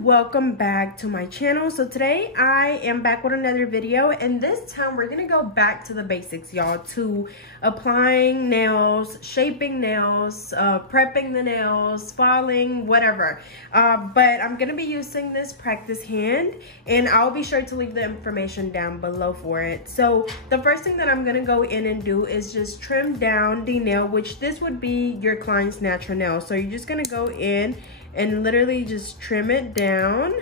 everyone, welcome back to my channel. So today I am back with another video, and this time we're gonna go back to the basics, y'all, to applying nails, shaping nails, prepping the nails, filing, whatever. But I'm gonna be using this practice hand, and I'll be sure to leave the information down below for it. So the first thing that I'm gonna go in and do is just trim down the nail, which this would be your client's natural nail. So you're just gonna go in and literally just trim it down.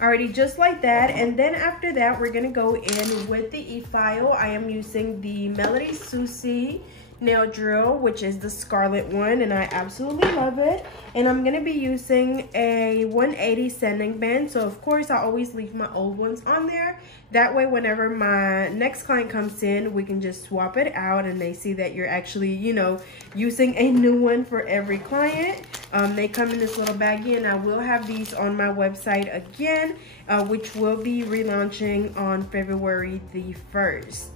Alrighty, just like that. And then after that, we're gonna go in with the e-file. I am using the Melody Susie nail drill, which is the scarlet one, and I absolutely love it. And I'm gonna be using a 180 sanding band, so of course I always leave my old ones on there. That way whenever my next client comes in, we can just swap it out and they see that you're actually, you know, using a new one for every client. They come in this little baggie, and I will have these on my website again, which will be relaunching on February the 1st.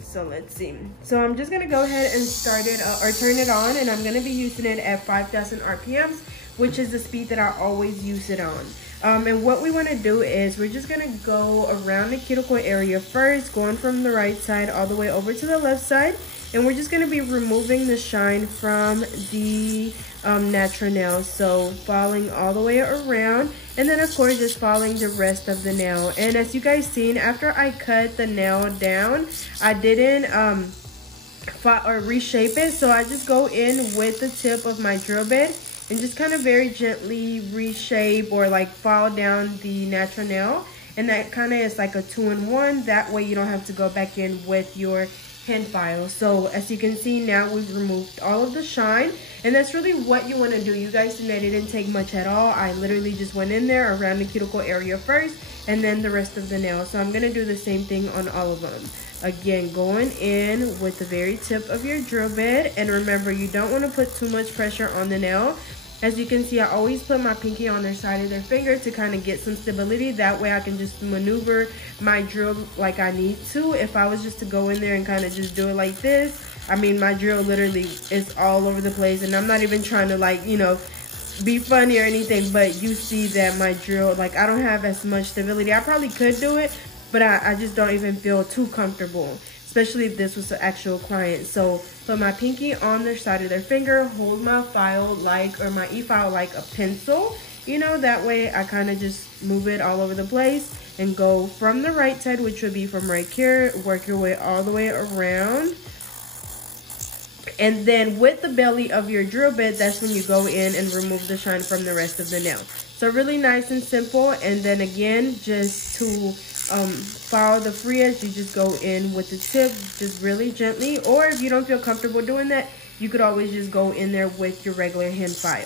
So let's see. So I'm just gonna go ahead and start it or turn it on, and I'm gonna be using it at 5,000 RPMs, which is the speed that I always use it on. And what we want to do is we're just gonna go around the cuticle area first, going from the right side all the way over to the left side, and we're just gonna be removing the shine from the natural nail. So following all the way around, and then of course just following the rest of the nail. And as you guys seen, after I cut the nail down, I didn't reshape it, so I just go in with the tip of my drill bit and just kind of very gently reshape or like file down the natural nail, and that kind of is like a 2-in-1. That way you don't have to go back in with your hand file. So as you can see, now we've removed all of the shine, and that's really what you want to do. You guys seen that it didn't take much at all. I literally just went in there around the cuticle area first, and then the rest of the nail. So I'm gonna do the same thing on all of them. Again, going in with the very tip of your drill bit, and remember, you don't want to put too much pressure on the nail. As you can see, I always put my pinky on their side of their finger to kind of get some stability. That way I can just maneuver my drill like I need to. If I was just to go in there and kind of just do it like this, I mean, my drill literally is all over the place, and I'm not even trying to, like, you know, be funny or anything, but you see that my drill, like, I don't have as much stability. I probably could do it, but I just don't even feel too comfortable, especially if this was an actual client. So put my pinky on their side of their finger, hold my file like, or my e-file like a pencil, you know, that way I kind of just move it all over the place and go from the right side, which would be from right here, work your way all the way around. And then with the belly of your drill bit, that's when you go in and remove the shine from the rest of the nail. So really nice and simple. And then again, just to follow the free edge, you just go in with the tip just really gently, or if you don't feel comfortable doing that, you could always just go in there with your regular hand file.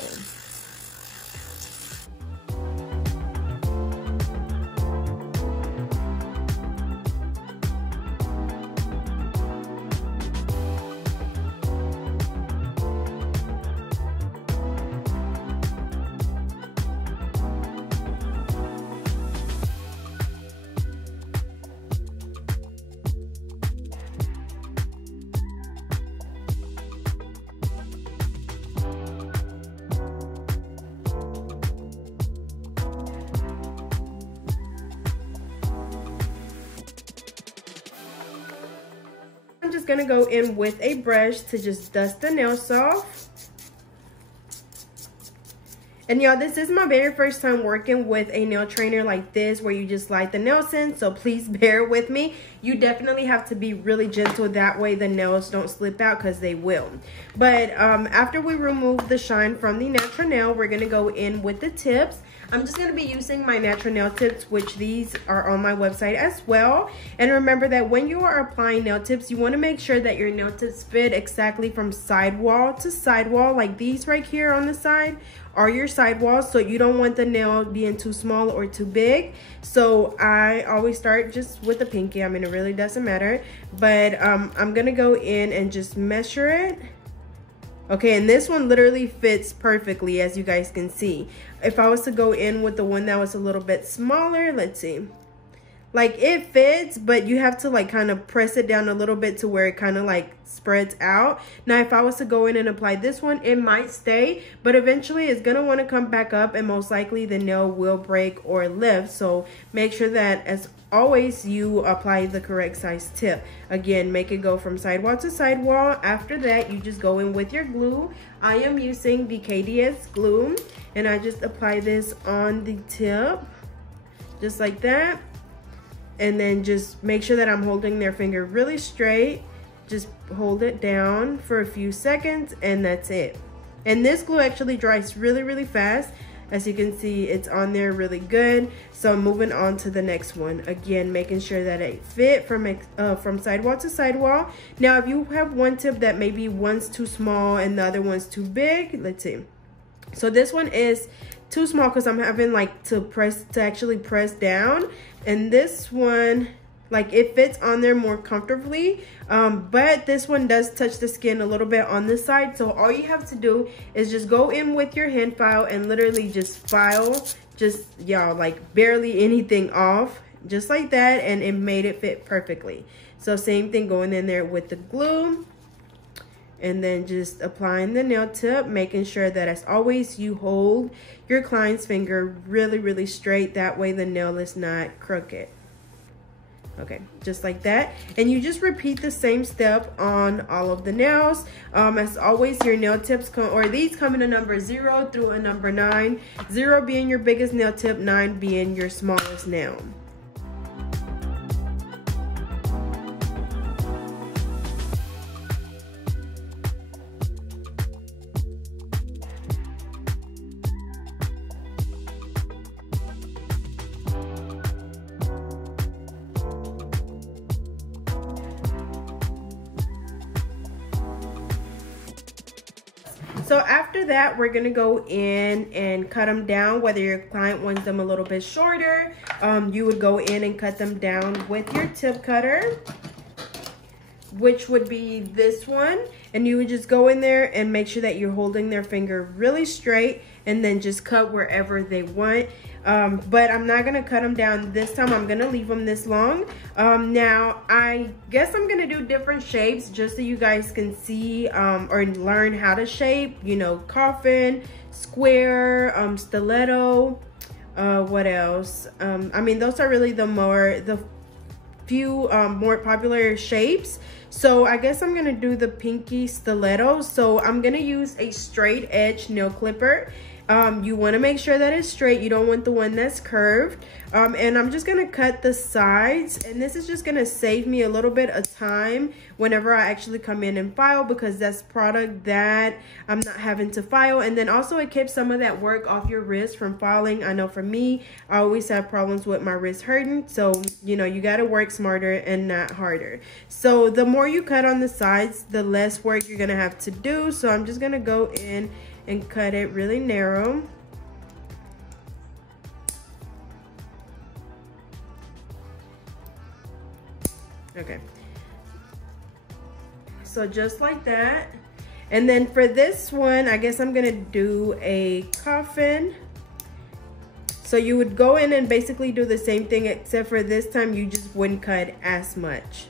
I'm just gonna go in with a brush to just dust the nails off. And y'all, this is my very first time working with a nail trainer like this, where you just slide the nails in, so please bear with me. You definitely have to be really gentle, that way the nails don't slip out, because they will. But after we remove the shine from the natural nail, we're gonna go in with the tips. I'm just going to be using my natural nail tips, which these are on my website as well. And remember that when you are applying nail tips, you want to make sure that your nail tips fit exactly from sidewall to sidewall, like these right here on the side are your sidewalls. So you don't want the nail being too small or too big. So I always start just with the pinky. I mean, it really doesn't matter. But I'm going to go in and just measure it. Okay, and this one literally fits perfectly, as you guys can see. If I was to go in with the one that was a little bit smaller, let's see. like it fits, but you have to like kind of press it down a little bit to where it kind of like spreads out. Now if I was to go in and apply this one, it might stay, but eventually it's gonna want to come back up, and most likely the nail will break or lift. So make sure that, as always, you apply the correct size tip. Again, make it go from sidewall to sidewall. After that, you just go in with your glue. I am using the KDS glue, and I just apply this on the tip just like that. And then just make sure that I'm holding their finger really straight. Just hold it down for a few seconds, and that's it. And this glue actually dries really, really fast. As you can see, it's on there really good. So I'm moving on to the next one. Again, making sure that it fit from sidewall to sidewall. Now, if you have one tip that maybe one's too small and the other one's too big, let's see. So this one is too small because I'm having like to actually press down, and this one, like, it fits on there more comfortably, but this one does touch the skin a little bit on this side. So all you have to do is just go in with your hand file and literally just file, just, y'all, like barely anything off, just like that, and it made it fit perfectly. So same thing, going in there with the glue, and then just applying the nail tip, making sure that, as always, you hold your client's finger really, really straight. That way the nail is not crooked. Okay, just like that. And you just repeat the same step on all of the nails. As always, your nail tips these come in a number 0 through a number 9. 0 being your biggest nail tip, 9 being your smallest nail. So after that, we're gonna go in and cut them down. Whether your client wants them a little bit shorter, you would go in and cut them down with your tip cutter, which would be this one. And you would just go in there and make sure that you're holding their finger really straight, and then just cut wherever they want. But I'm not gonna cut them down this time. I'm gonna leave them this long. Now I guess I'm gonna do different shapes just so you guys can see or learn how to shape, you know, coffin, square, stiletto, what else? I mean, those are really the few more popular shapes. So I guess I'm gonna do the pinky stiletto. So I'm gonna use a straight edge nail clipper. You want to make sure that it's straight. You don't want the one that's curved. And I'm just going to cut the sides, and this is just going to save me a little bit of time whenever I actually come in and file, because that's product that I'm not having to file. And then also it keeps some of that work off your wrist from filing. I know for me, I always have problems with my wrist hurting. So, you know, you got to work smarter and not harder. So the more you cut on the sides, the less work you're going to have to do. So I'm just going to go in and cut it really narrow. Okay, so just like that. And then for this one, I guess I'm gonna do a coffin. So you would go in and basically do the same thing, except for this time you just wouldn't cut as much.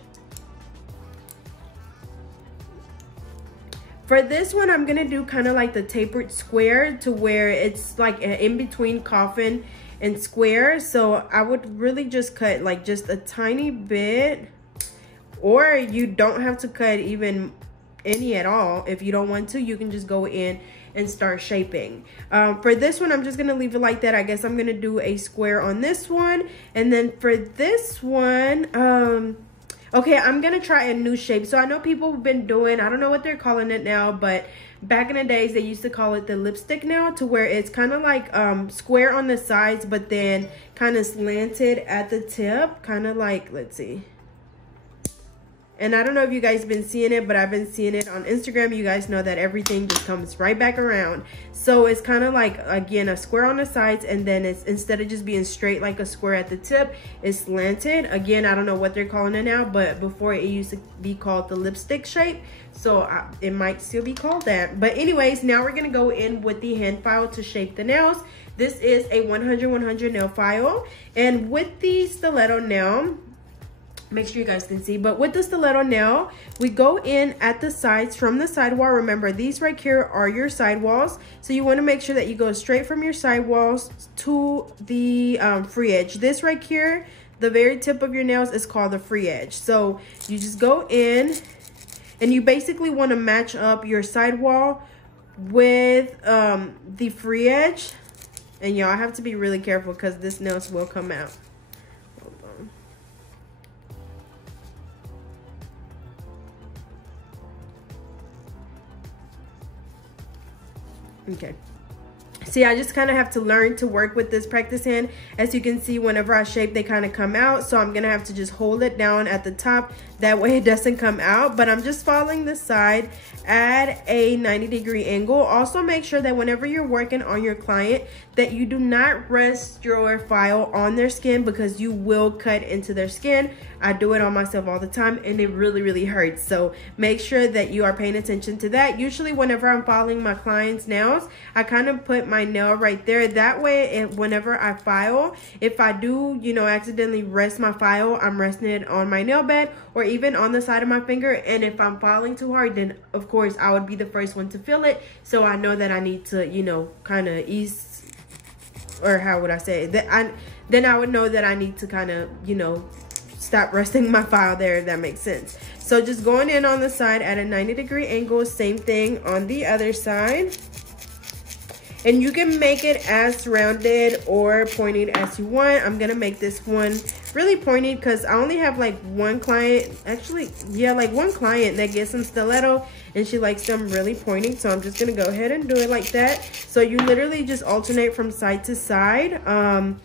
For this one, I'm gonna do kind of like the tapered square, to where it's like in between coffin and square. So I would really just cut like just a tiny bit, or you don't have to cut even any at all. If you don't want to, you can just go in and start shaping. For this one, I'm just gonna leave it like that. I guess I'm gonna do a square on this one. And then for this one, okay, I'm gonna try a new shape. So I know people have been doing, I don't know what they're calling it now, but back in the days they used to call it the lipstick nail, to where it's kind of like square on the sides, but then kind of slanted at the tip, kind of like, let's see. And I don't know if you guys been seeing it, but I've been seeing it on Instagram. You guys know that everything just comes right back around. So it's kind of like, again, a square on the sides, and then it's, instead of just being straight like a square at the tip, it's slanted. Again, I don't know what they're calling it now, but before it used to be called the lipstick shape. So it might still be called that. But anyways, now we're gonna go in with the hand file to shape the nails. This is a 100-100 nail file. And with the stiletto nail, make sure you guys can see, but with the stiletto nail, we go in at the sides from the sidewall. Remember, these right here are your sidewalls, so you want to make sure that you go straight from your sidewalls to the free edge. This right here, the very tip of your nails, is called the free edge. So you just go in and you basically want to match up your sidewall with the free edge. And y'all have to be really careful because this nails will come out. Okay, see, I just kind of have to learn to work with this practice hand. As you can see, whenever I shape, they kind of come out, so I'm gonna have to just hold it down at the top, that way it doesn't come out. But I'm just following the side at a 90-degree angle. Also make sure that whenever you're working on your client, that you do not rest your file on their skin, because you will cut into their skin. I do it on myself all the time, and it really hurts. So make sure that you are paying attention to that. Usually whenever I'm filing my clients' nails, I kind of put my nail right there. That way, whenever I file, if I do, you know, accidentally rest my file, I'm resting it on my nail bed or even on the side of my finger. And if I'm filing too hard, then of course I would be the first one to feel it. So I know that I need to, you know, kind of ease, or how would I say it? Then I would know that I need to kind of, you know, stop resting my file there, if that makes sense. So just going in on the side at a 90-degree angle, same thing on the other side. And you can make it as rounded or pointed as you want. I'm gonna make this one really pointed because I only have like one client, actually, yeah, like one client that gets some stiletto and she likes them really pointed. So I'm just gonna go ahead and do it like that. So you literally just alternate from side to side, and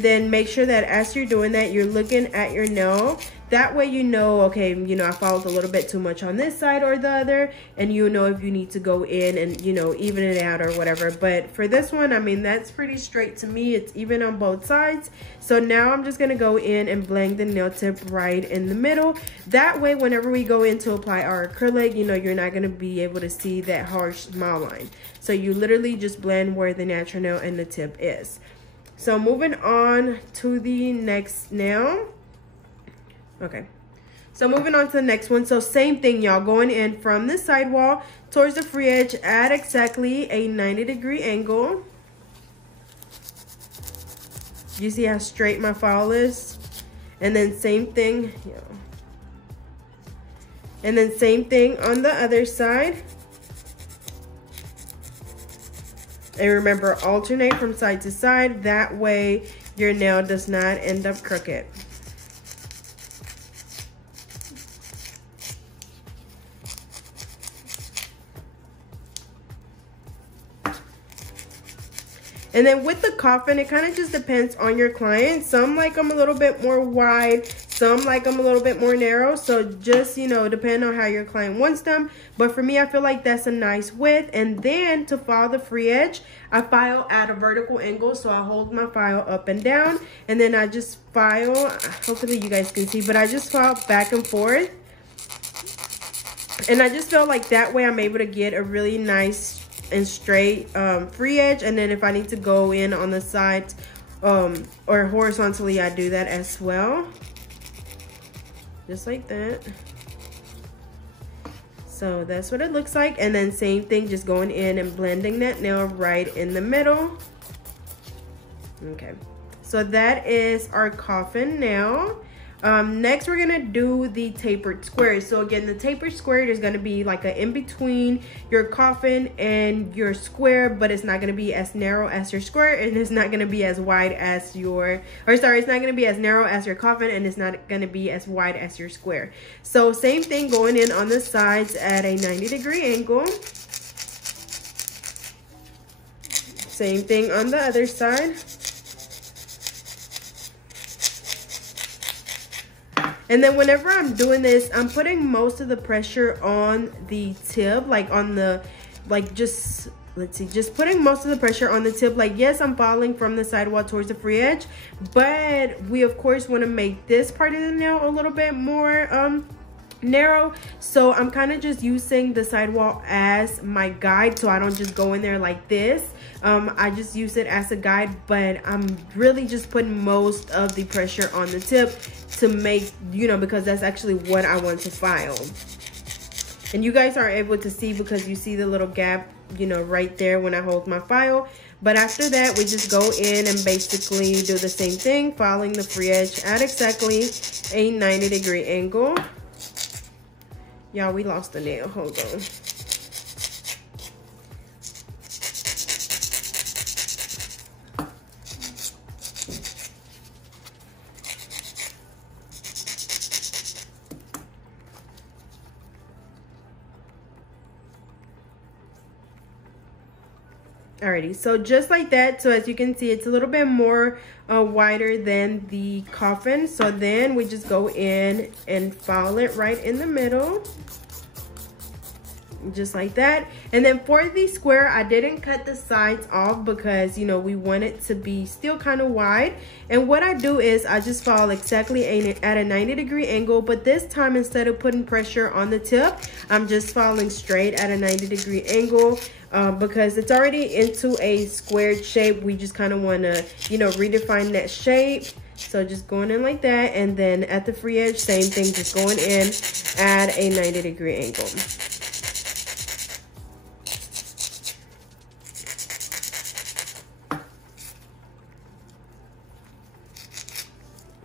then make sure that as you're doing that, you're looking at your nail. That way you know, okay, you know, I followed a little bit too much on this side or the other, and you know if you need to go in and, you know, even it out or whatever. But for this one, I mean, that's pretty straight to me. It's even on both sides. So now I'm just gonna go in and blend the nail tip right in the middle. That way, whenever we go in to apply our acrylic, you know, you're not gonna be able to see that harsh smile line. So you literally just blend where the natural nail and the tip is. So moving on to the next nail. Okay, so moving on to the next one. So same thing, y'all, going in from the sidewall towards the free edge at exactly a 90-degree angle. You see how straight my file is? And then same thing, yeah. And then same thing on the other side. And remember, alternate from side to side. That way your nail does not end up crooked. And then with the coffin, it kind of just depends on your client. Some like them a little bit more wide, some like them a little bit more narrow. So just, you know, depend on how your client wants them. But for me, I feel like that's a nice width. And then to file the free edge, I file at a vertical angle. So I hold my file up and down, and then I just file, hopefully you guys can see, but I just file back and forth. And I just feel like that way I'm able to get a really nice and straight free edge. And then if I need to go in on the side or horizontally, I do that as well, just like that. So that's what it looks like. And then same thing, just going in and blending that nail right in the middle. Okay, so that is our coffin nail. Next we're gonna do the tapered square. So again, the tapered square is gonna be like a in between your coffin and your square, but it's not gonna be as narrow as your square, and it's not gonna be as wide as your, or sorry, it's not gonna be as narrow as your coffin, and it's not gonna be as wide as your square. So same thing, going in on the sides at a 90-degree angle. Same thing on the other side. And then whenever I'm doing this, I'm putting most of the pressure on the tip, like on the, like just, let's see, just putting most of the pressure on the tip. Like, yes, I'm following from the sidewall towards the free edge, but we of course want to make this part of the nail a little bit more narrow. So I'm kind of just using the sidewall as my guide, so I don't just go in there like this. I just use it as a guide, but I'm really just putting most of the pressure on the tip to make, you know, because that's actually what I want to file. And you guys are able to see because you see the little gap, you know, right there when I hold my file. But after that, we just go in and basically do the same thing, filing the free edge at exactly a 90-degree angle. Y'all, we lost the nail. Hold on. Alrighty, so just like that. So as you can see, it's a little bit more wider than the coffin. So then we just go in and file it right in the middle, just like that. And then for the square, I didn't cut the sides off because, you know, we want it to be still kind of wide. And what I do is I just file exactly at a 90-degree angle, but this time instead of putting pressure on the tip, I'm just filing straight at a 90-degree angle. Because it's already into a squared shape, we just kind of want to, you know, redefine that shape. So just going in like that, and then at the free edge, same thing, just going in at a 90-degree angle.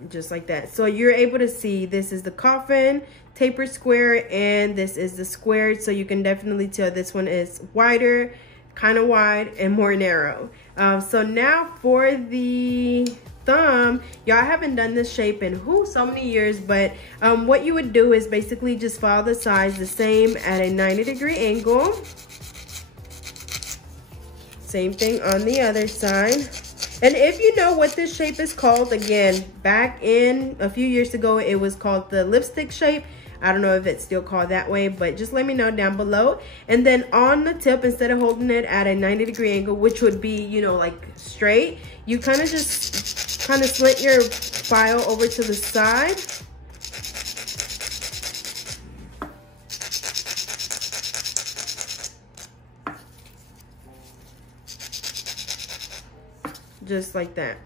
Just like that. So you're able to see this is the coffin taper square and this is the squared, so you can definitely tell this one is wider, kind of wide, and more narrow. So now for the thumb, y'all, haven't done this shape in so many years, but what you would do is basically just file the sides the same at a 90-degree angle. Same thing on the other side. And if you know what this shape is called, again, back in a few years ago, it was called the lipstick shape. I don't know if it's still called that way, but just let me know down below. And then on the tip, instead of holding it at a 90-degree angle, which would be, you know, like straight, you kind of just kind of slant your file over to the side. Just like that.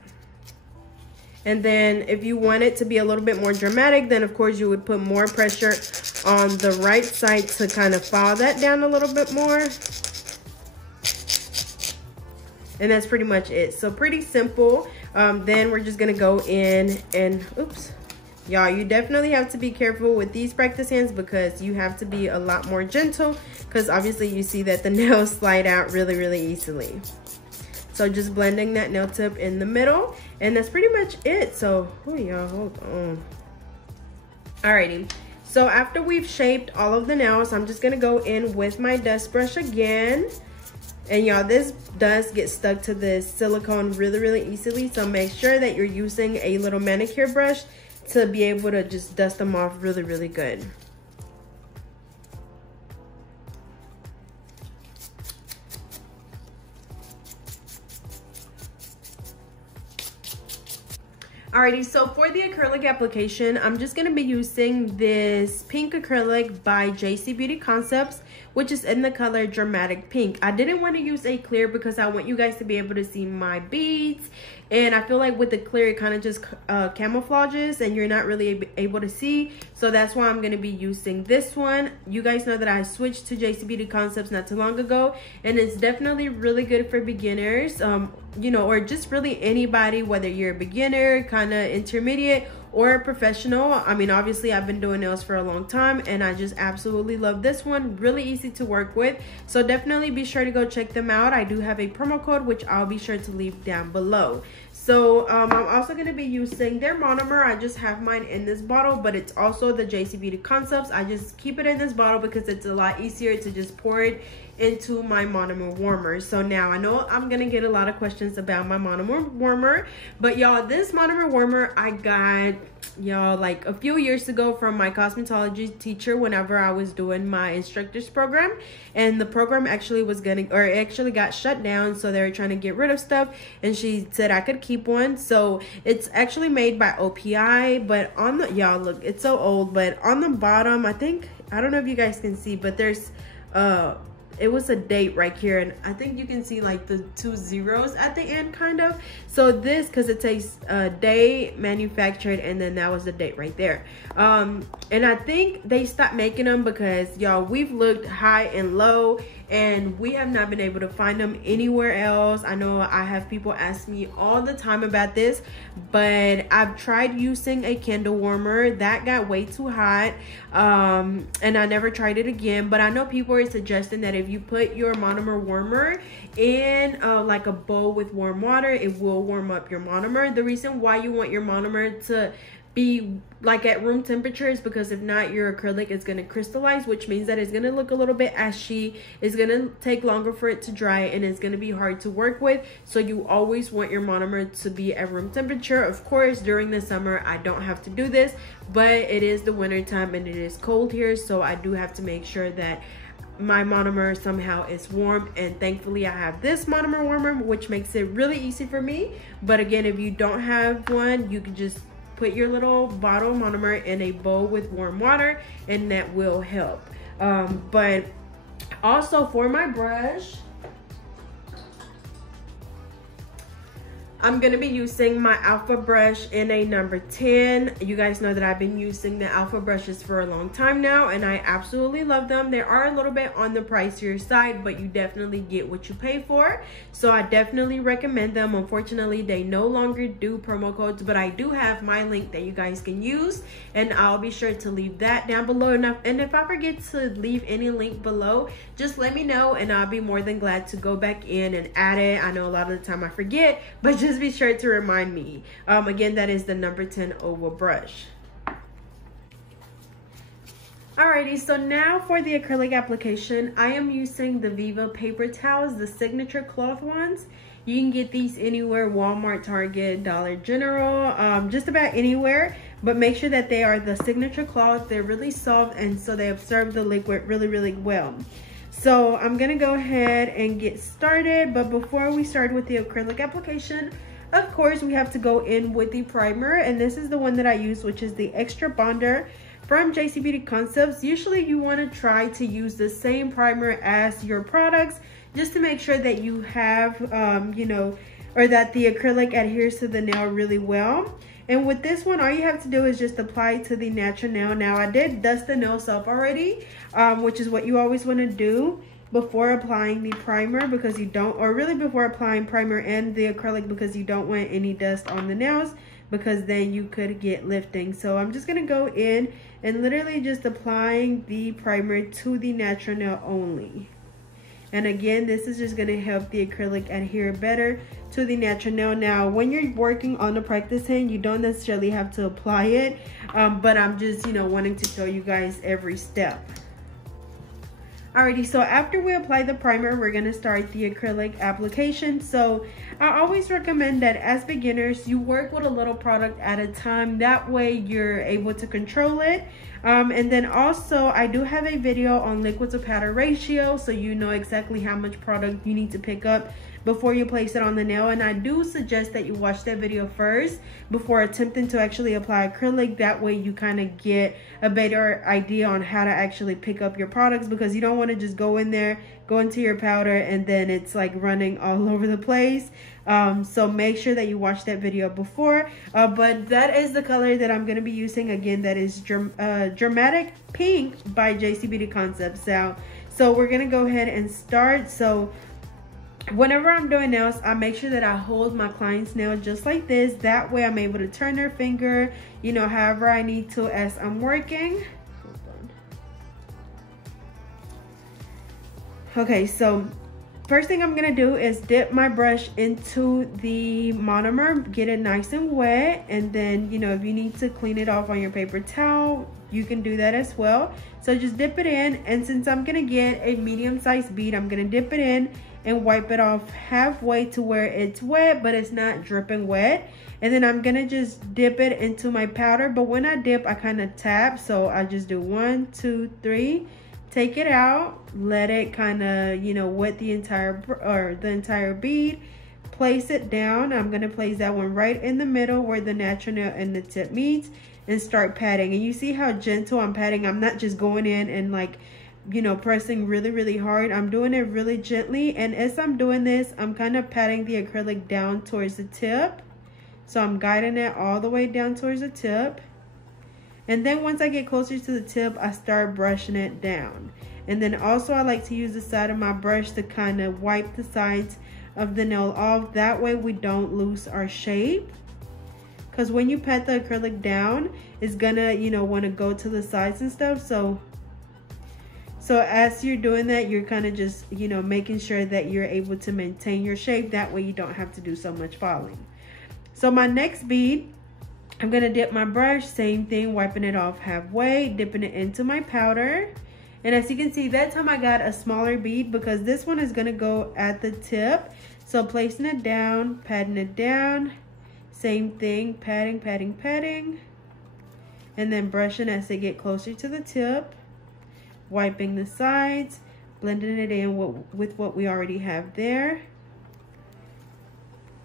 And then if you want it to be a little bit more dramatic, then of course you would put more pressure on the right side to kind of file that down a little bit more. And that's pretty much it. So pretty simple. Then we're just gonna go in and, oops. Y'all, you definitely have to be careful with these practice hands because you have to be a lot more gentle because obviously you see that the nails slide out really, really easily. So just blending that nail tip in the middle, and that's pretty much it. So, oh y'all, hold on. Alrighty, so after we've shaped all of the nails, I'm just gonna go in with my dust brush again. And y'all, this does get stuck to the silicone really, really easily. So make sure that you're using a little manicure brush to be able to just dust them off really, really good. Alrighty, so for the acrylic application, I'm just going to be using this pink acrylic by JC Beauty Concepts, which is in the color Dramatic Pink. I didn't want to use a clear because I want you guys to be able to see my beads. And I feel like with the clear, it kind of just camouflages and you're not really able to see. So that's why I'm going to be using this one. You guys know that I switched to JC Beauty Concepts not too long ago. And it's definitely really good for beginners, you know, or just really anybody, whether you're a beginner, kind of intermediate, or a professional. I mean, obviously I've been doing nails for a long time and I just absolutely love this one. Really easy to work with. So definitely be sure to go check them out. I do have a promo code, which I'll be sure to leave down below. So I'm also going to be using their monomer. I just have mine in this bottle, but it's also the JC Beauty Concepts. I just keep it in this bottle because it's a lot easier to just pour it into my monomer warmer. So now I know I'm gonna get a lot of questions about my monomer warmer, but y'all, this monomer warmer I got, y'all, like a few years ago from my cosmetology teacher whenever I was doing my instructors program, and the program actually got shut down, so they were trying to get rid of stuff, and she said I could keep one. So it's actually made by OPI, but on the, y'all look, it's so old, but on the bottom, I don't know if you guys can see, but there's it was a date right here, and I think you can see like the 2 zeros at the end kind of. So this, because it says day manufactured, and then that was the date right there. And I think they stopped making them because, y'all, we've looked high and low and we have not been able to find them anywhere else. I know I have people ask me all the time about this, but I've tried using a candle warmer that got way too hot, and I never tried it again. But I know people are suggesting that if you put your monomer warmer in like a bowl with warm water, it will warm up your monomer. The reason why you want your monomer to be like at room temperature is because if not, your acrylic is going to crystallize, which means that it's going to look a little bit ashy. It's going to take longer for it to dry, and it's going to be hard to work with. So you always want your monomer to be at room temperature. Of course, during the summer I don't have to do this, but it is the winter time and it is cold here, so I do have to make sure that my monomer somehow is warm. And thankfully I have this monomer warmer, which makes it really easy for me. But again, if you don't have one, you can just put your little bottle monomer in a bowl with warm water, and that will help. But also for my brush, I'm going to be using my Alpha brush in a number 10. You guys know that I've been using the Alpha brushes for a long time now, and I absolutely love them. They are a little bit on the pricier side, but you definitely get what you pay for. So I definitely recommend them. Unfortunately, they no longer do promo codes, but I do have my link that you guys can use, and I'll be sure to leave that down below. And if I forget to leave any link below, just let me know, and I'll be more than glad to go back in and add it. I know a lot of the time I forget, but just be sure to remind me. Again, that is the number 10 oval brush. Alrighty, so now for the acrylic application, I am using the Viva paper towels, the signature cloth ones. You can get these anywhere, Walmart, Target, Dollar General, just about anywhere, but make sure that they are the signature cloth. They're really soft, and so they absorb the liquid really, really well. So I'm gonna go ahead and get started, but before we start with the acrylic application, of course, we have to go in with the primer, and this is the one that I use, which is the Extra Bonder from JC Beauty Concepts. Usually you want to try to use the same primer as your products, just to make sure that you have, you know, or that the acrylic adheres to the nail really well. And with this one, all you have to do is just apply to the natural nail. Now, I did dust the nails up already, which is what you always want to do before applying the primer, because you don't, or really before applying primer and the acrylic, because you don't want any dust on the nails, because then you could get lifting. So I'm just gonna go in and literally just applying the primer to the natural nail only. And again, this is just gonna help the acrylic adhere better to the natural nail. Now, when you're working on the practice hand, you don't necessarily have to apply it, but I'm just, you know, wanting to show you guys every step. Alrighty, so after we apply the primer, we're gonna start the acrylic application. So I always recommend that as beginners, you work with a little product at a time. That way you're able to control it. And then also, I do have a video on liquid to powder ratio, so you know exactly how much product you need to pick up before you place it on the nail. And I do suggest that you watch that video first before attempting to actually apply acrylic. That way you kind of get a better idea on how to actually pick up your products, because you don't want to just go in there, go into your powder, and then it's like running all over the place. So make sure that you watch that video before. But that is the color that I'm going to be using. Again, that is Dramatic Pink by JC Beauty Concepts. So we're going to go ahead and start. So whenever I'm doing nails, I make sure that I hold my client's nail just like this. That way I'm able to turn their finger, you know, however I need to as I'm working. Okay, so first thing I'm gonna do is dip my brush into the monomer, get it nice and wet, and then, you know, if you need to clean it off on your paper towel, you can do that as well. So just dip it in, and since I'm gonna get a medium-sized bead, I'm gonna dip it in and wipe it off halfway to where it's wet, but it's not dripping wet. And then I'm gonna just dip it into my powder, but when I dip, I kind of tap, so I just do 1, 2, 3. Take it out, let it kind of, you know, wet the entire bead, place it down. I'm gonna place that one right in the middle where the natural nail and the tip meets, and start patting. And you see how gentle I'm patting. I'm not just going in and, like, you know, pressing really hard. I'm doing it really gently, and as I'm doing this, I'm kind of patting the acrylic down towards the tip. So I'm guiding it all the way down towards the tip. And then once I get closer to the tip, I start brushing it down. And then also I like to use the side of my brush to kind of wipe the sides of the nail off. That way we don't lose our shape. Because when you pat the acrylic down, it's gonna, you know, want to go to the sides and stuff. So as you're doing that, you're kind of just, you know, making sure that you're able to maintain your shape. That way you don't have to do so much falling. So my next bead, I'm gonna dip my brush, same thing, wiping it off halfway, dipping it into my powder. And as you can see, that time I got a smaller bead because this one is gonna go at the tip. So placing it down, patting it down, same thing, patting, and then brushing as they get closer to the tip, wiping the sides, blending it in with what we already have there.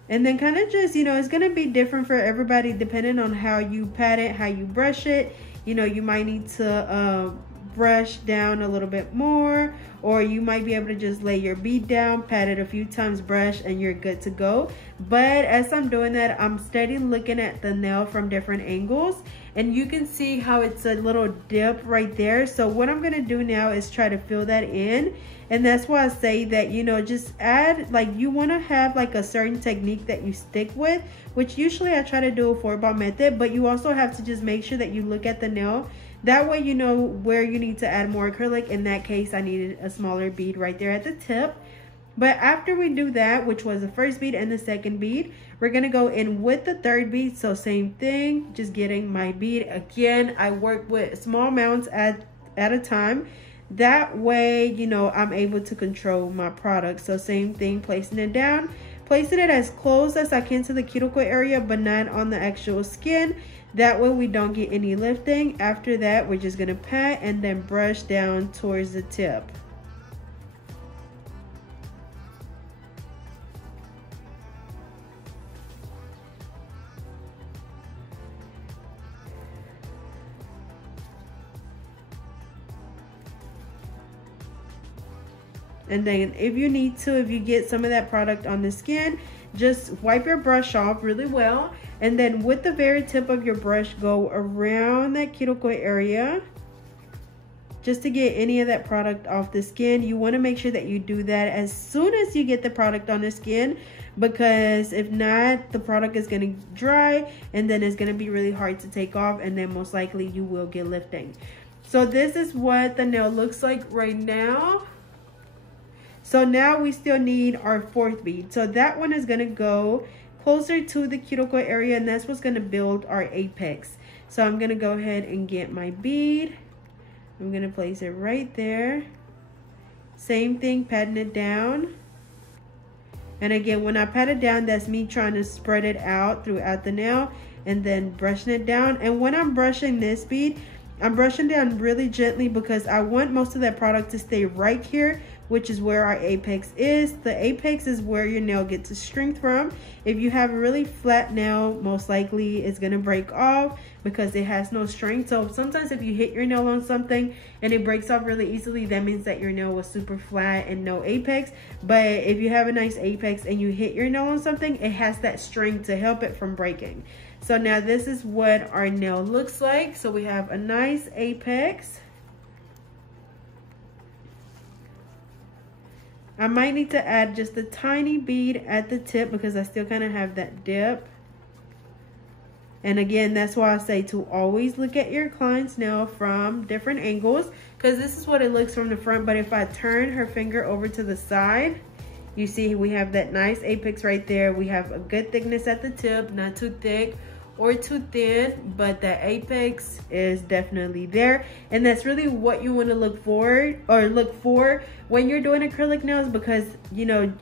And then kind of just, you know, it's gonna be different for everybody depending on how you pat it, how you brush it. You know, you might need to brush down a little bit more, or you might be able to just lay your bead down, pat it a few times, brush, and you're good to go. But as I'm doing that, I'm steady looking at the nail from different angles, and you can see how it's a little dip right there. So what I'm gonna do now is try to fill that in. And that's why I say that, you know, just add, like, you want to have like a certain technique that you stick with, which usually I try to do a 4-ball method, but you also have to just make sure that you look at the nail. That way you know where you need to add more acrylic. In that case, I needed a smaller bead right there at the tip. But after we do that, which was the first bead and the second bead, we're gonna go in with the third bead. So same thing, just getting my bead. Again, I work with small amounts at a time. That way, you know, I'm able to control my product. So same thing, placing it down, placing it as close as I can to the cuticle area, but not on the actual skin. That way we don't get any lifting. After that, we're just gonna pat and then brush down towards the tip. And then if you need to, if you get some of that product on the skin, just wipe your brush off really well. And then with the very tip of your brush, go around that cuticle area just to get any of that product off the skin. You want to make sure that you do that as soon as you get the product on the skin, because if not, the product is going to dry and then it's going to be really hard to take off, and then most likely you will get lifting. So this is what the nail looks like right now. So now we still need our fourth bead. So that one is gonna go closer to the cuticle area, and that's what's gonna build our apex. So I'm gonna go ahead and get my bead. I'm gonna place it right there. Same thing, patting it down. And again, when I pat it down, that's me trying to spread it out throughout the nail and then brushing it down. And when I'm brushing this bead, I'm brushing down really gently because I want most of that product to stay right here, which is where our apex is. The apex is where your nail gets its strength from. If you have a really flat nail, most likely it's gonna break off because it has no strength. So sometimes if you hit your nail on something and it breaks off really easily, that means that your nail was super flat and no apex. But if you have a nice apex and you hit your nail on something, it has that strength to help it from breaking. So now this is what our nail looks like. So we have a nice apex. I might need to add just a tiny bead at the tip because I still kind of have that dip. And again, that's why I say to always look at your client's nail from different angles, because this is what it looks from the front. But if I turn her finger over to the side, You see we have that nice apex right there. We have a good thickness at the tip, not too thick or too thin, but the apex is definitely there. And that's really what you want to look for when you're doing acrylic nails, because you know,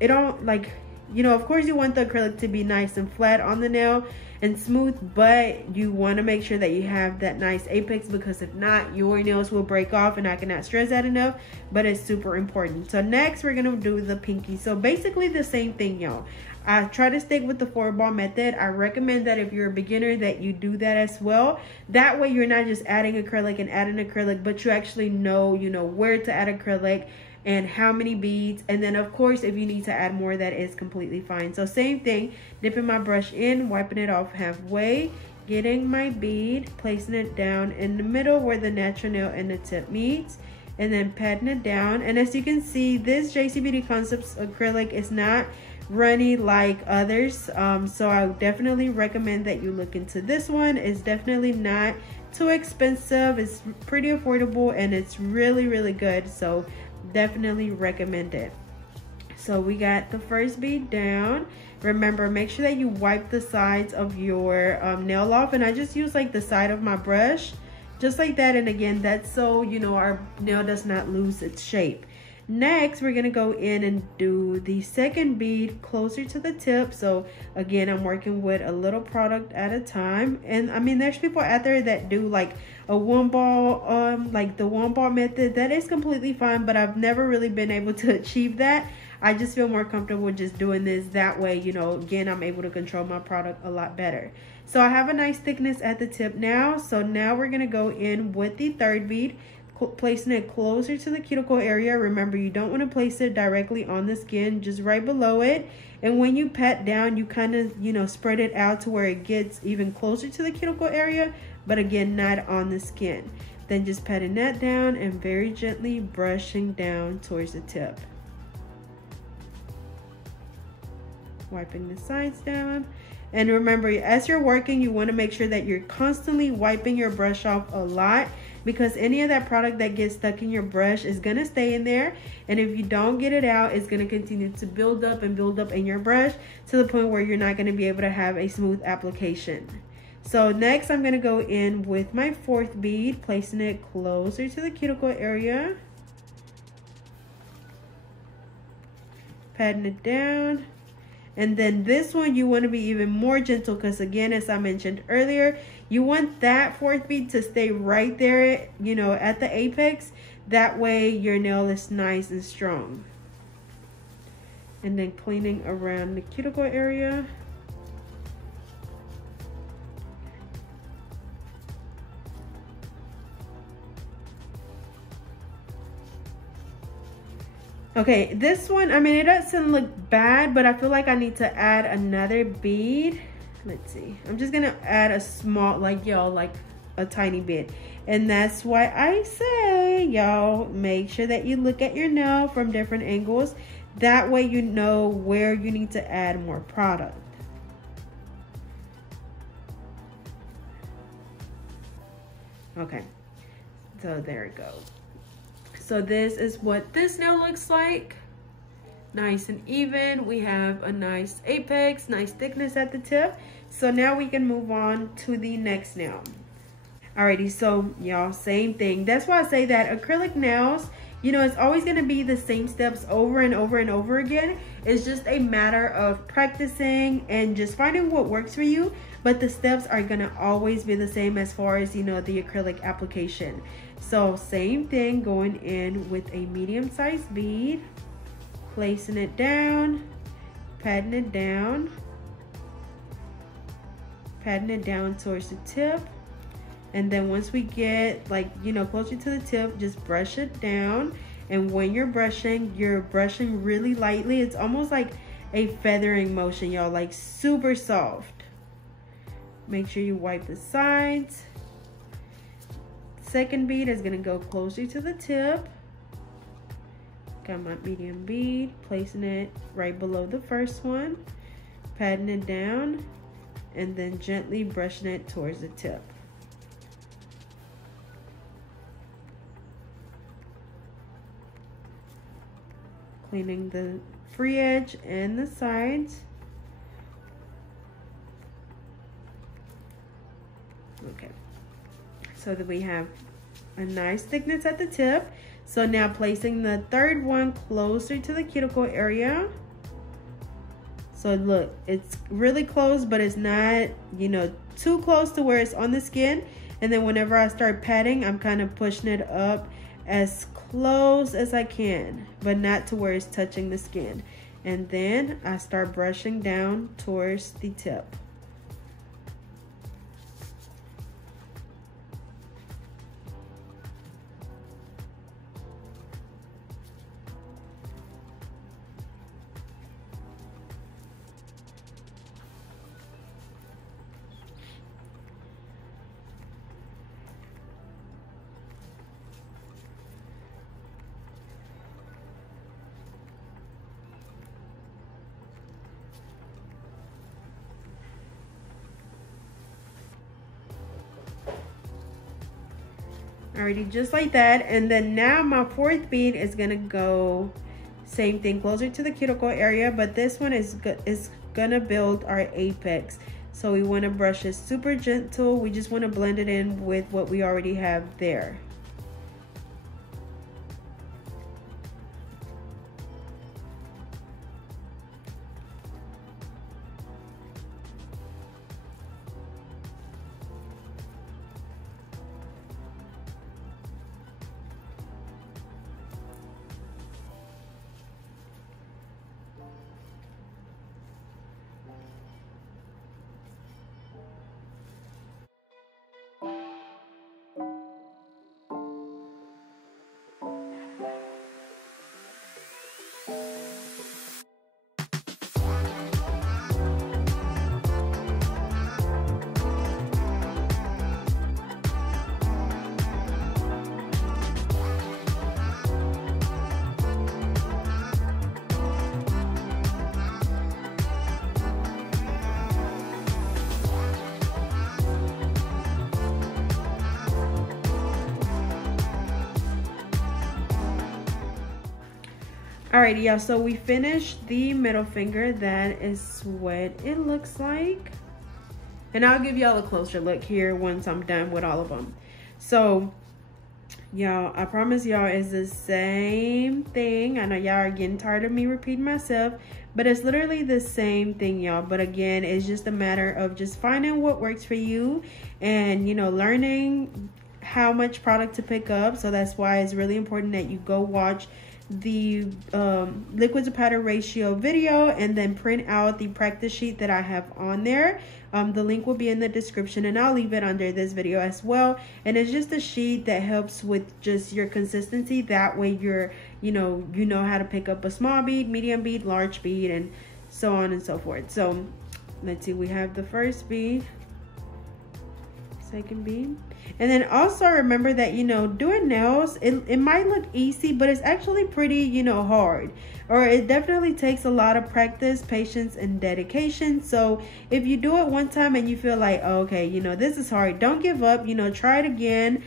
it don't like, you know, of course you want the acrylic to be nice and flat on the nail and smooth, but you want to make sure that you have that nice apex, because if not, your nails will break off, and I cannot stress that enough, but it's super important. So next we're gonna do the pinky. So basically the same thing, y'all. I try to stick with the 4-ball method. I recommend that if you're a beginner that you do that as well. That way you're not just adding acrylic, but you actually know, you know, where to add acrylic and how many beads. And then of course, if you need to add more, that is completely fine. So same thing, dipping my brush in, wiping it off halfway, getting my bead, placing it down in the middle where the natural nail and the tip meets, and then patting it down. And as you can see, this JC Beauty Concepts acrylic is not runny like others, so I definitely recommend that you look into this one. It's definitely not too expensive, it's pretty affordable, and it's really good, so definitely recommend it. So we got the first bead down. Remember, make sure that you wipe the sides of your nail off, and I just use like the side of my brush just like that. And again, that's so, you know, our nail does not lose its shape. Next, we're gonna go in and do the second bead closer to the tip. So again, I'm working with a little product at a time. And I mean, there's people out there that do like a 1-ball, like the 1-ball method. That is completely fine, but I've never really been able to achieve that. I just feel more comfortable just doing this that way. You know, again, I'm able to control my product a lot better. So I have a nice thickness at the tip now. So now we're gonna go in with the third bead, placing it closer to the cuticle area. Remember, you don't want to place it directly on the skin, just right below it. And when you pat down, you kind of, you know, spread it out to where it gets even closer to the cuticle area, but again, not on the skin. Then just patting that down and very gently brushing down towards the tip. Wiping the sides down. And remember, as you're working, you want to make sure that you're constantly wiping your brush off a lot, because any of that product that gets stuck in your brush is going to stay in there. And if you don't get it out, it's going to continue to build up in your brush to the point where you're not going to be able to have a smooth application. So next, I'm going to go in with my fourth bead, placing it closer to the cuticle area. Patting it down. And then this one, you want to be even more gentle, because again, as I mentioned earlier, you want that fourth bead to stay right there, you know, at the apex. That way your nail is nice and strong. And then cleaning around the cuticle area. Okay, this one, I mean, it doesn't look bad, but I feel like I need to add another bead. Let's see. I'm just gonna add a small, like, y'all, like a tiny bit. And that's why I say, y'all, make sure that you look at your nail from different angles. That way you know where you need to add more product. Okay, so there it goes. So this is what this nail looks like. Nice and even. We have a nice apex, nice thickness at the tip. So now we can move on to the next nail. Alrighty, so y'all, same thing. That's why I say that acrylic nails, you know, it's always gonna be the same steps over and over and over again. It's just a matter of practicing and just finding what works for you. But the steps are gonna always be the same as far as, you know, the acrylic application. So same thing, going in with a medium-sized bead, placing it down, patting it down towards the tip. And then once we get, like, you know, closer to the tip, just brush it down. And when you're brushing really lightly. It's almost like a feathering motion, y'all, like super soft. Make sure you wipe the sides. Second bead is gonna go closer to the tip. Got my medium bead, placing it right below the first one, patting it down, and then gently brushing it towards the tip. Cleaning the free edge and the sides. Okay, so that we have a nice thickness at the tip. So now placing the third one closer to the cuticle area. So look, it's really close, but it's not, you know, too close to where it's on the skin. And then whenever I start patting, I'm kind of pushing it up as close as I can, but not to where it's touching the skin. And then I start brushing down towards the tip. Alrighty, just like that. And then now my fourth bead is gonna go same thing, closer to the cuticle area, but this one is gonna build our apex. So we want to brush it super gentle. We just want to blend it in with what we already have there. Alrighty, y'all, so we finished the middle finger. That is what it looks like. And I'll give y'all a closer look here once I'm done with all of them. So, y'all, I promise y'all it's the same thing. I know y'all are getting tired of me repeating myself, but it's literally the same thing, y'all. But again, it's just a matter of just finding what works for you and, you know, learning how much product to pick up. So that's why it's really important that you go watch the liquid to powder ratio video and then print out the practice sheet that I have on there. The link will be in the description and I'll leave it under this video as well. And it's just a sheet that helps with just your consistency. That way you're, you know how to pick up a small bead, medium bead, large bead, and so on and so forth. So let's see, we have the first bead, second bead. And then also remember that, you know, doing nails, it might look easy, but it's actually pretty, you know, hard. Or it definitely takes a lot of practice, patience, and dedication. So if you do it one time and you feel like, oh, okay, you know, this is hard, don't give up, you know, try it again.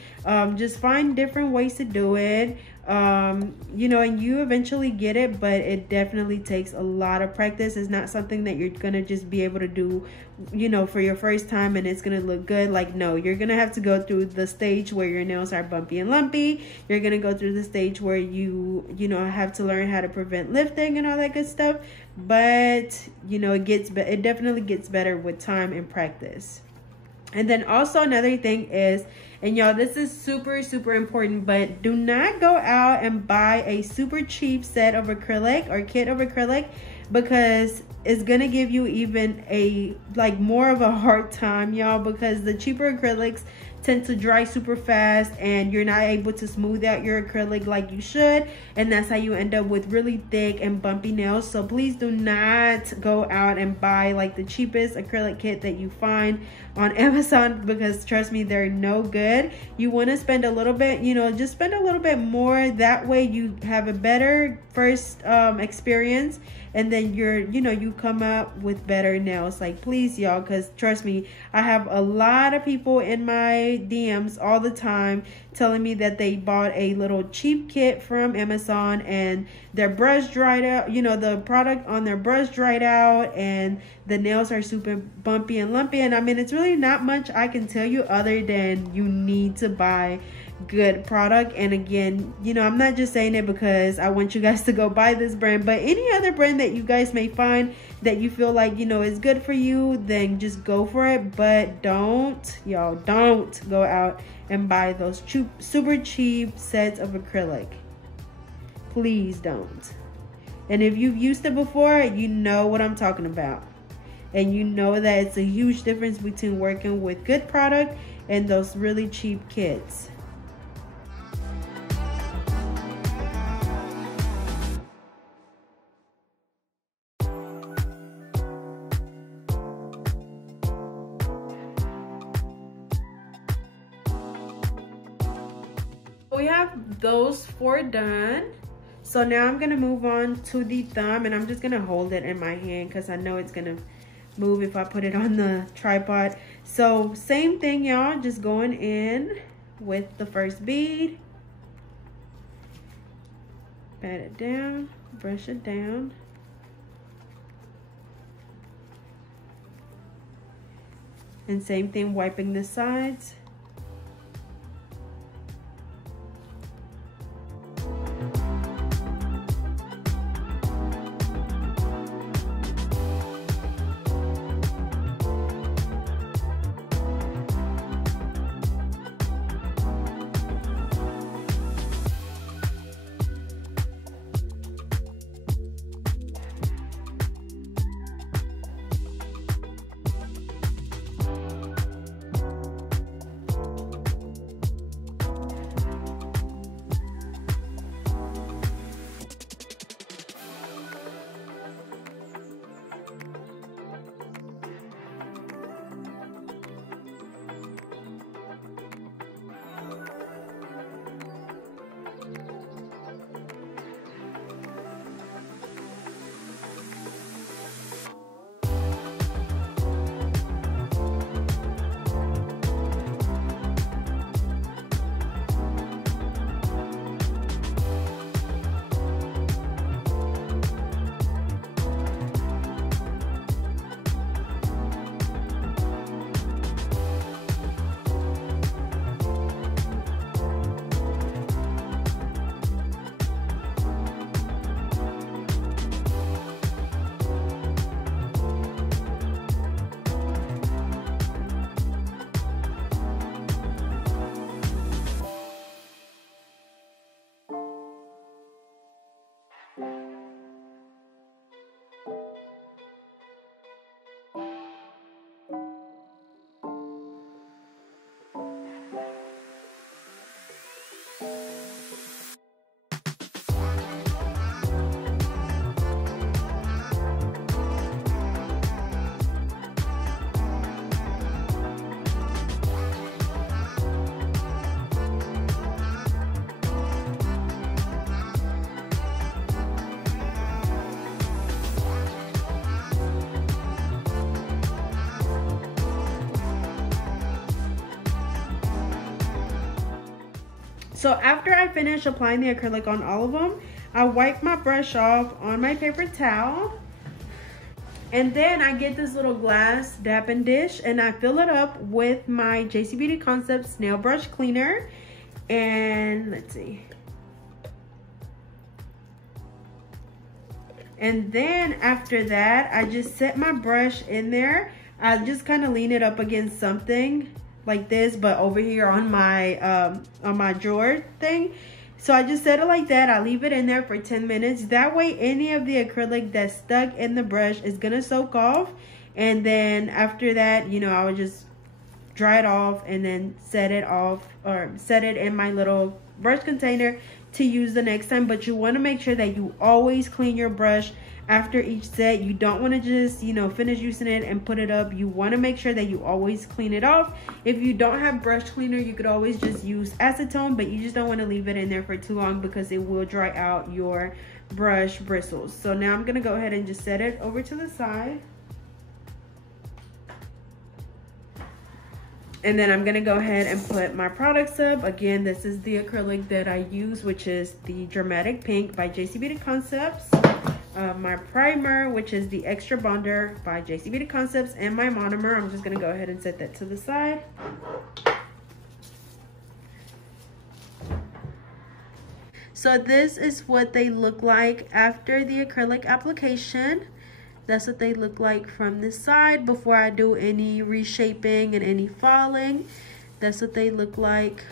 Just find different ways to do it. You know, and you eventually get it, but it definitely takes a lot of practice. It's not something that you're gonna just be able to do, you know, for your first time and it's gonna look good. Like, no, you're gonna have to go through the stage where your nails are bumpy and lumpy. You're gonna go through the stage where you know, have to learn how to prevent lifting and all that good stuff. But, you know, it definitely gets better with time and practice. And then also another thing is, and y'all, this is super, super important, but do not go out and buy a super cheap set of acrylic or kit of acrylic, because it's gonna give you even a, like, more of a hard time, y'all, because the cheaper acrylics tend to dry super fast and you're not able to smooth out your acrylic like you should, and that's how you end up with really thick and bumpy nails. So please do not go out and buy like the cheapest acrylic kit that you find on Amazon, because trust me, they're no good. You want to spend a little bit, you know, just spend a little bit more. That way you have a better first experience, and then you come up with better nails. Like, please, y'all, because trust me, I have a lot of people in my DMs all the time telling me that they bought a little cheap kit from Amazon and their brush dried out, the product on their brush dried out, and the nails are super bumpy and lumpy. And I mean, it's really not much I can tell you other than you need to buy good product. And again, I'm not just saying it because I want you guys to go buy this brand, but any other brand that you guys may find that you feel like is good for you, then just go for it. But don't go out and buy those super cheap sets of acrylic. Please don't. And if you've used it before, you know what I'm talking about, and you know that it's a huge difference between working with good product and those really cheap kits. We have those 4 done. So now I'm gonna move on to the thumb, and I'm just gonna hold it in my hand because I know it's gonna move if I put it on the tripod. So same thing, y'all, just going in with the first bead, pat it down, brush it down, and same thing, wiping the sides. So after I finish applying the acrylic on all of them, I wipe my brush off on my paper towel. And then I get this little glass dapping dish and I fill it up with my JC Beauty Concepts nail brush cleaner. And let's see. And then after that, I just set my brush in there. I just kind of lean it up against something like this, but over here on my drawer thing. So I just set it like that. I leave it in there for 10 minutes. That way any of the acrylic that's stuck in the brush is gonna soak off. And then after that, I would just dry it off and then set it off, or set it in my little brush container to use the next time. But you want to make sure that you always clean your brush after each set. You don't want to just finish using it and put it up. You want to make sure that you always clean it off. If you don't have brush cleaner, you could always just use acetone, but you just don't want to leave it in there for too long because it will dry out your brush bristles. So now I'm gonna go ahead and just set it over to the side. And then I'm gonna go ahead and put my products up. Again, this is the acrylic that I use, which is the Dramatic Pink by JC Beauty Concepts. My primer, which is the Extra Bonder by JC Beauty Concepts, and my monomer. I'm just gonna go ahead and set that to the side. So this is what they look like after the acrylic application. That's what they look like from this side before I do any reshaping and any falling. That's what they look like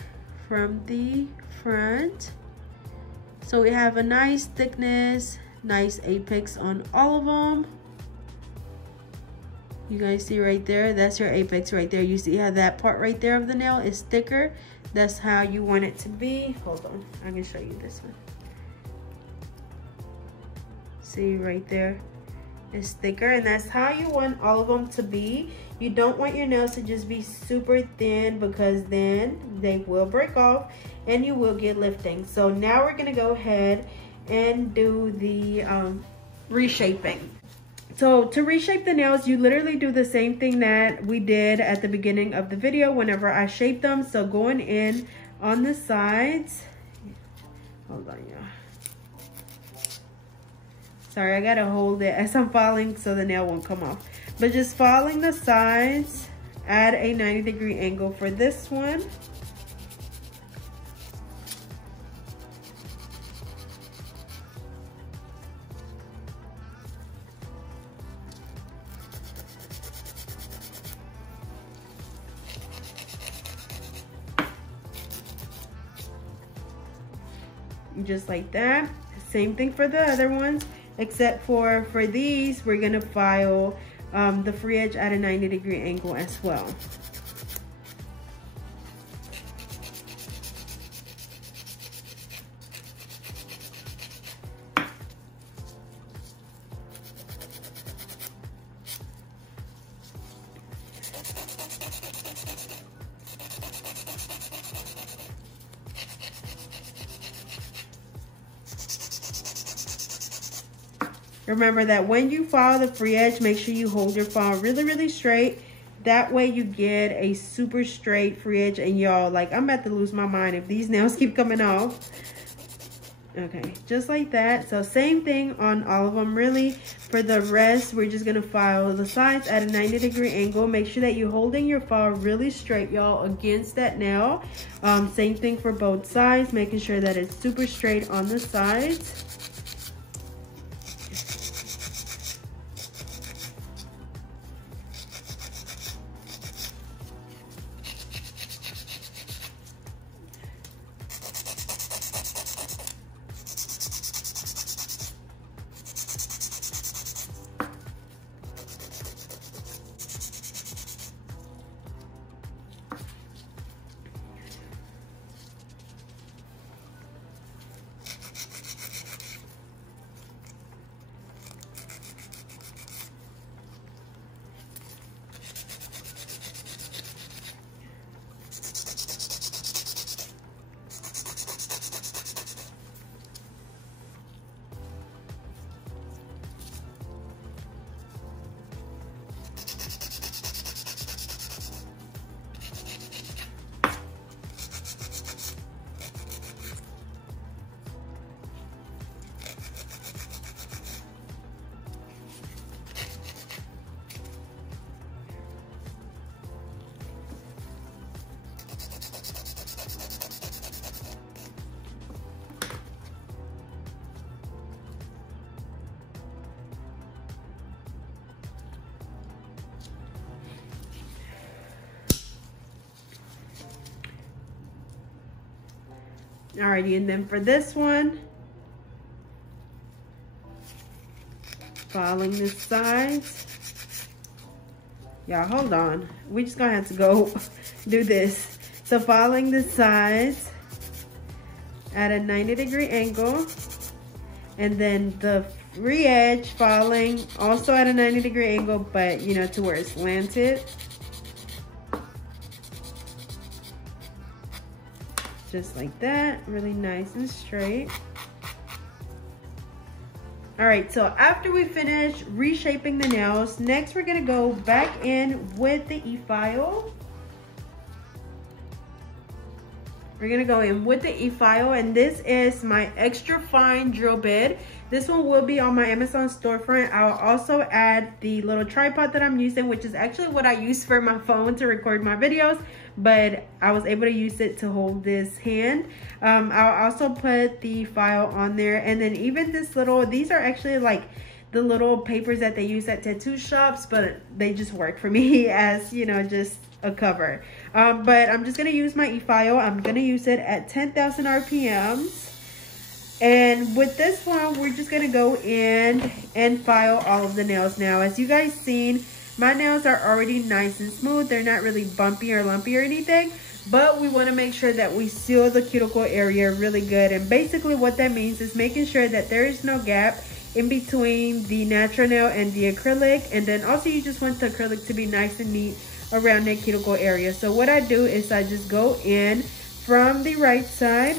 from the front. So we have a nice thickness, nice apex on all of them. You guys see right there, that's your apex right there. You see how that part right there of the nail is thicker? That's how you want it to be. Hold on, I can show you this one. See right there? It's thicker, and that's how you want all of them to be. You don't want your nails to just be super thin, because then they will break off and you will get lifting. So now we're gonna go ahead and do the reshaping. So to reshape the nails, you literally do the same thing that we did at the beginning of the video whenever I shaped them. So going in on the sides, hold on, y'all. Sorry, I gotta hold it as I'm filing so the nail won't come off. But just filing the sides, add a 90-degree angle for this one. Just like that. Same thing for the other ones, except for these, we're gonna file the free edge at a 90-degree angle as well. Remember that when you file the free edge, make sure you hold your file really, really straight. That way you get a super straight free edge. And y'all, like, I'm about to lose my mind if these nails keep coming off. Okay, just like that. So same thing on all of them, really. For the rest, we're just gonna file the sides at a 90-degree angle. Make sure that you're holding your file really straight, y'all, against that nail. Same thing for both sides, making sure that it's super straight on the sides. Alrighty, and then for this one, following the sides. Y'all, hold on. We just gonna have to go do this. So following the sides at a 90-degree angle, and then the free edge falling also at a 90-degree angle, but you know, to where it's slanted. Just like that, really nice and straight. All right, so after we finish reshaping the nails, next we're gonna go back in with the e-file. We're gonna go in with the e-file, and this is my extra fine drill bit. This one will be on my Amazon storefront. I'll also add the little tripod that I'm using, which is actually what I use for my phone to record my videos, but I was able to use it to hold this hand. I'll also put the file on there, and then even this little, these are actually like the little papers that they use at tattoo shops, but they just work for me as, you know, just a cover. But I'm just gonna use my e-file. I'm gonna use it at 10,000 RPMs. And with this one, we're just gonna go in and file all of the nails. Now, as you guys seen, my nails are already nice and smooth. They're not really bumpy or lumpy or anything, but we wanna make sure that we seal the cuticle area really good. And basically what that means is making sure that there is no gap in between the natural nail and the acrylic. And then also you just want the acrylic to be nice and neat around that cuticle area. So what I do is I just go in from the right side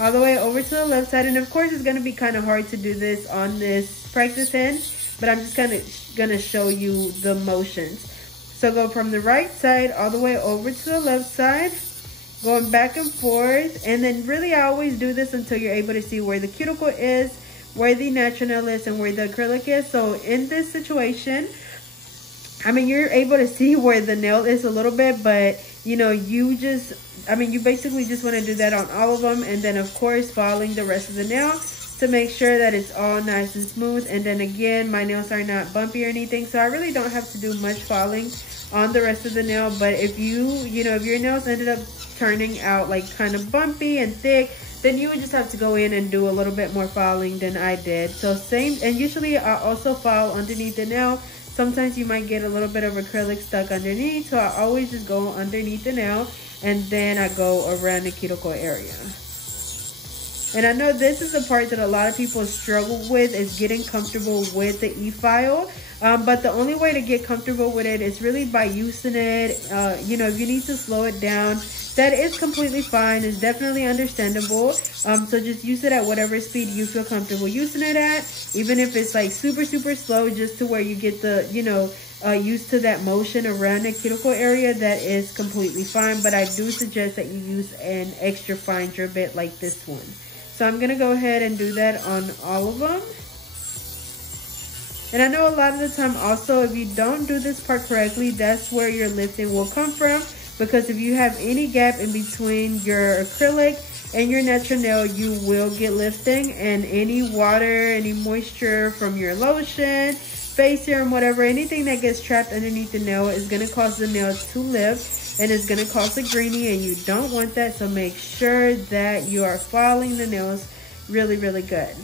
all the way over to the left side. And of course it's going to be kind of hard to do this on this practice hand, but I'm just gonna show you the motions. So go from the right side all the way over to the left side, going back and forth. And then really I always do this until you're able to see where the cuticle is, where the natural nail is, and where the acrylic is. So in this situation, I mean, you're able to see where the nail is a little bit, but you know, you basically just want to do that on all of them. And then of course filing the rest of the nail to make sure that it's all nice and smooth. And then again, my nails are not bumpy or anything, so I really don't have to do much filing on the rest of the nail. But if if your nails ended up turning out like kind of bumpy and thick, then you would just have to go in and do a little bit more filing than I did. So same, and usually I also file underneath the nail. Sometimes you might get a little bit of acrylic stuck underneath, so I always just go underneath the nail and then I go around the cuticle area. And I know this is the part that a lot of people struggle with, is getting comfortable with the e-file. But the only way to get comfortable with it is really by using it. If you need to slow it down, that is completely fine. It's definitely understandable. So just use it at whatever speed you feel comfortable using it at. Even if it's like super, super slow, just to where you get the, used to that motion around the cuticle area, that is completely fine. But I do suggest that you use an extra fine drill bit like this one. So I'm gonna go ahead and do that on all of them. And I know a lot of the time also, if you don't do this part correctly, that's where your lifting will come from. Because if you have any gap in between your acrylic and your natural nail, you will get lifting. And any water, any moisture from your lotion, face serum, whatever, anything that gets trapped underneath the nail is gonna cause the nail to lift. And it's gonna cause a greenie, and you don't want that. So make sure that you are filing the nails really, really good.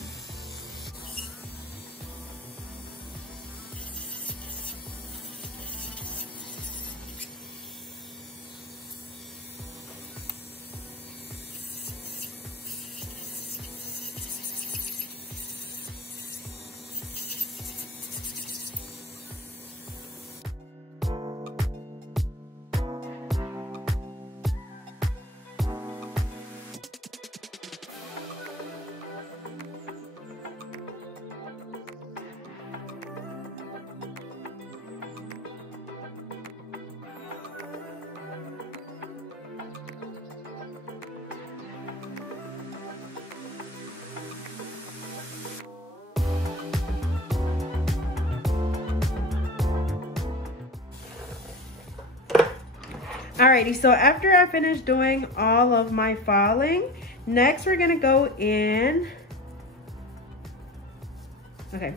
Alrighty, so after I finish doing all of my filing, next we're gonna go in.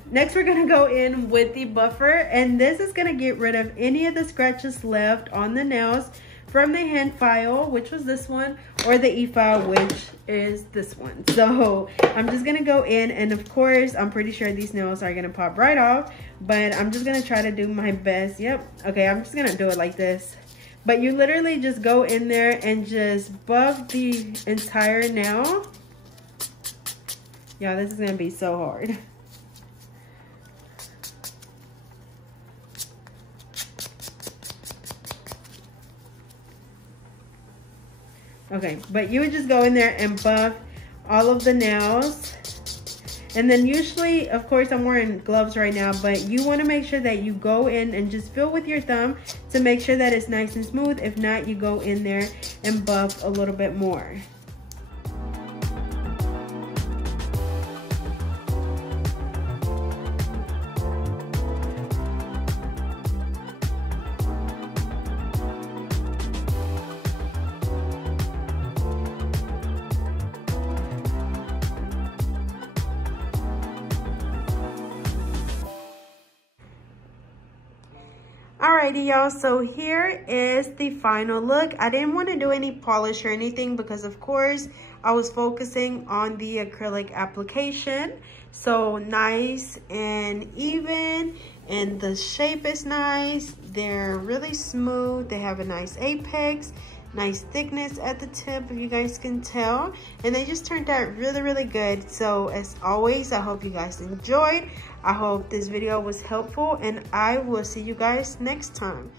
Next we're gonna go in with the buffer, and this is gonna get rid of any of the scratches left on the nails from the hand file, which was this one, or the e-file, which is this one. So I'm just gonna go in, and of course, I'm pretty sure these nails are gonna pop right off, but I'm just gonna try to do my best. Yep, okay, I'm just gonna do it like this. But you literally just go in there and just buff the entire nail. Yeah, this is gonna be so hard. Okay, but you would just go in there and buff all of the nails. And then usually, of course, I'm wearing gloves right now, but you want to make sure that you go in and just feel with your thumb to make sure that it's nice and smooth. If not, you go in there and buff a little bit more. Alrighty, y'all, so here is the final look. I didn't want to do any polish or anything because, of course, I was focusing on the acrylic application. So nice and even, and the shape is nice. They're really smooth. They have a nice apex, nice thickness at the tip, if you guys can tell. And they just turned out really, really good. So as always, I hope you guys enjoyed. I hope this video was helpful, and I will see you guys next time.